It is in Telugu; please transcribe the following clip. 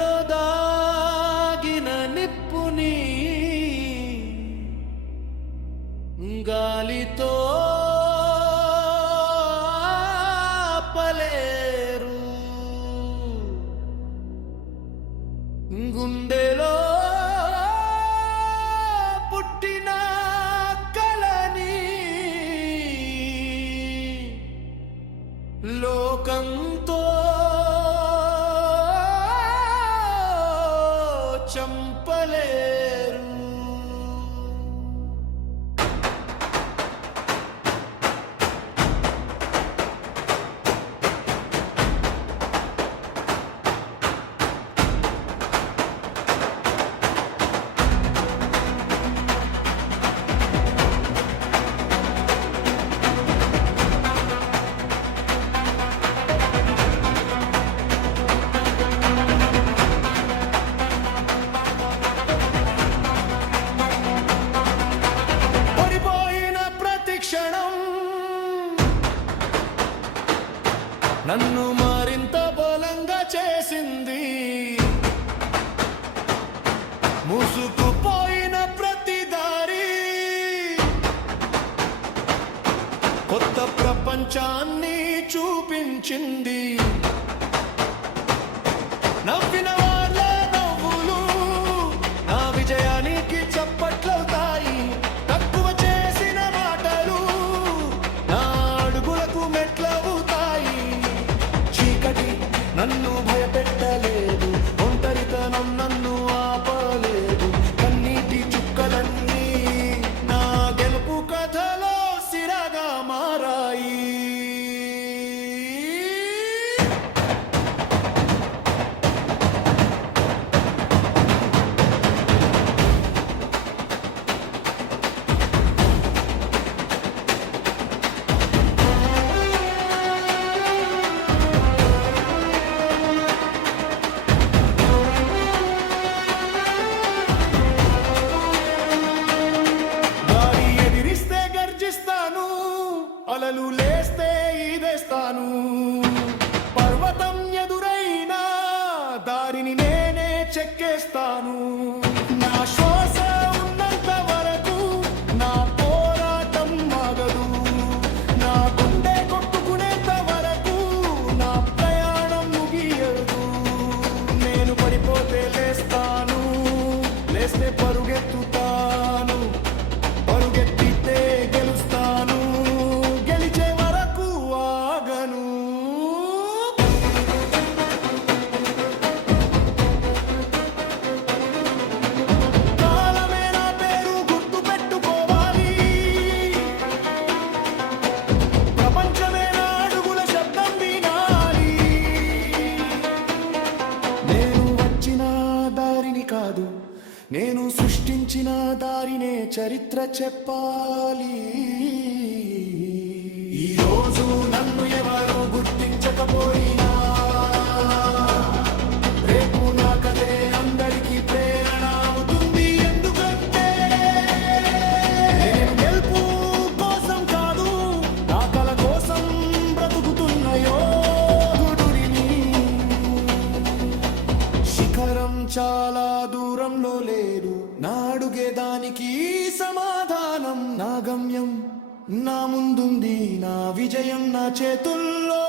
గుండెలో దాగిన నిప్పుని గాలితో ఆపలేరు. గుండెలో పుట్టిన కలని లోకంతో చంపలేరు. నన్ను మరింత బలంగా చేసింది. మూసుకుపోయిన ప్రతి దారి కొత్త ప్రపంచాన్ని చూపించింది. నవ్విన వాళ్ళ నవ్వులు నా విజయానికి చప్పట్లవుతాయి. తక్కువ చేసిన మాటలు నా అడుగులకు మెట్లవుతాయి. నన్ను భయపెట్టలేదు, ఒంటరితనం నన్ను ఆపలేదు. కన్నీటి చుక్కలన్నీ నా గెలుపు కథలో సిరగా మారాయి. అలలు లేస్తే ఈదేస్తాను. పర్వతం ఎదురైనా దారిని నేనే చెక్కేస్తాను. నా శ్వాస ఉన్నంత వరకు నా పోరాటం ఆగదు. నా గుండె కొట్టుకునేంత వరకు నా ప్రయాణం ముగియదు. నేను పడిపోతే లేస్తాను, లేస్తే పరుగెత్తుతాను, పరుగెత్తితే గెలుస్తాను. నేను సృష్టించిన దారినే చరిత్ర చెప్పాలి. ఈరోజు నన్ను ఎవరు గుర్తించకపోయినా రేపు నా కథే అందరికీ ప్రేరణ అవుతుంది. ఎందుకంటే నేను గెలుపు కోసం కాదు, నా కల కోసం బ్రతుకుతున్న యోధుడిని. శిఖరం చాలా దూరంలో లేదు, నా అడుగేదానికి సమాధానం. నా గమ్యం నా ముందుంది, నా విజయం నా చేతుల్లో.